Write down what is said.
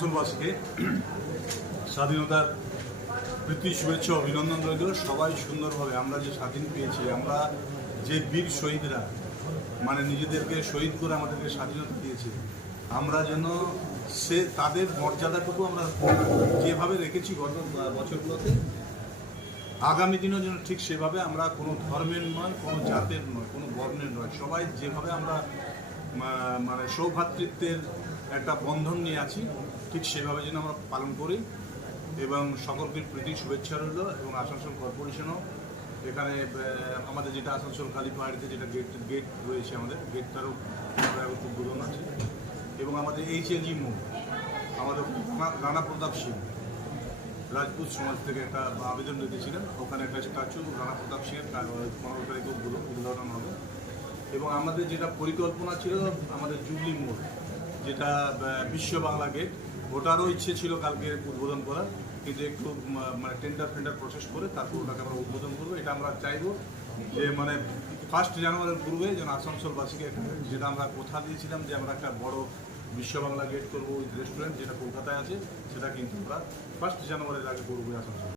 আসানসোলবাসীকে স্বাধীনতার প্রীতি শুভেচ্ছা অভিনন্দন রইল। সবাই সুন্দরভাবে আমরা যে স্বাধীন পেয়েছি, আমরা যে বীর শহীদরা মানে নিজেদেরকে শহীদ করে আমাদেরকে স্বাধীনতা দিয়েছে, আমরা যেন তাদের মর্যাদাটুকু আমরা যেভাবে রেখেছি গত বছরগুলোতে, আগামী দিনও যেন ঠিক সেভাবে আমরা কোনো ধর্মের নয়, কোনো জাতের নয়, কোনো বর্ণের নয়, সবাই যেভাবে আমরা মানে সৌভ্রাতৃত্বের একটা বন্ধন নিয়ে আছি, ঠিক সেভাবে যেন আমরা পালন করি। এবং সকলকে প্রীতি শুভেচ্ছা রইল। এবং আসানসোল কর্পোরেশনও এখানে আমাদের যেটা আসানসোল কালী পাহাড়িতে যেটা গেট রয়েছে, আমাদের গেটটারও উদ্বোধন আছে। এবং আমাদের HLG মোড়, আমাদের রানা প্রতাপ সিং রাজপুত সমাজ থেকে একটা আবেদন রেখেছিলেন, ওখানে একটা স্ট্যাচু রানা প্রতাপ সিংয়ের 15 তারিখে উদ্বোধন হবে। এবং আমাদের যেটা পরিকল্পনা ছিল, আমাদের জুবলি মোড় যেটা বিশ্ব বাংলা গেট, ওটারও ইচ্ছে ছিল কালকে উদ্বোধন করার, কিন্তু একটু মানে টেন্ডার প্রসেস করে তারপর ওটাকে আমরা উদ্বোধন করবো। এটা আমরা চাইবো যে মানে 1 জানুয়ারির পূর্বে যেন আসানসোলবাসীকে, যেটা আমরা কথা দিয়েছিলাম যে আমরা একটা বড় বিশ্ব বাংলা গেট করবো উইথ রেস্টুরেন্ট, যেটা কলকাতায় আছে, সেটা কিন্তু আমরা 1 জানুয়ারির আগে করবো আসানসোল।